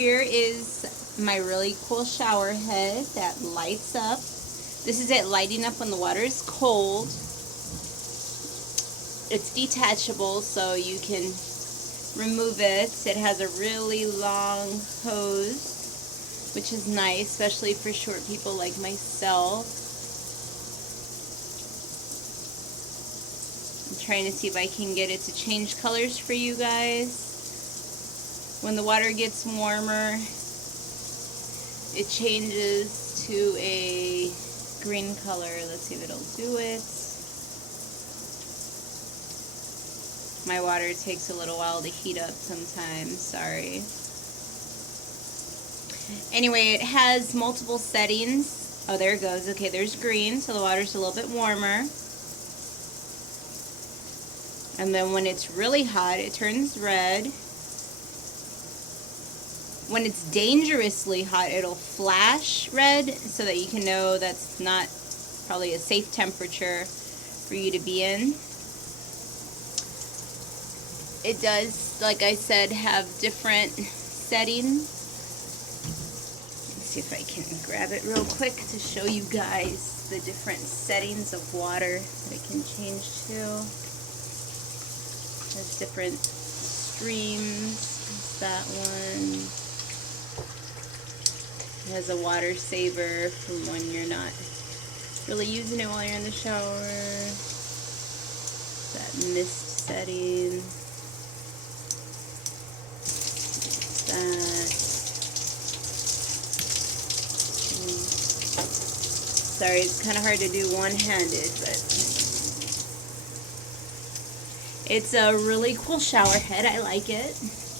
here is my really cool shower head that lights up. This is it lighting up when the water is cold. It's detachable, so you can remove it. It has a really long hose, which is nice, especially for short people like myself. I'm trying to see if I can get it to change colors for you guys. When the water gets warmer, it changes to a green color. Let's see if it'll do it. My water takes a little while to heat up sometimes, sorry. Anyway, it has multiple settings. Oh, there it goes. Okay, there's green, so the water's a little bit warmer. And then when it's really hot, it turns red. When it's dangerously hot, it'll flash red so that you can know that's not probably a safe temperature for you to be in. It does, like I said, have different settings. Let's see if I can grab it real quick to show you guys the different settings of water that it can change to. It has different streams. That one. It has a water saver from when you're not really using it while you're in the shower. That mist setting. That. Sorry, it's kind of hard to do one-handed, but it's a really cool shower head. I like it.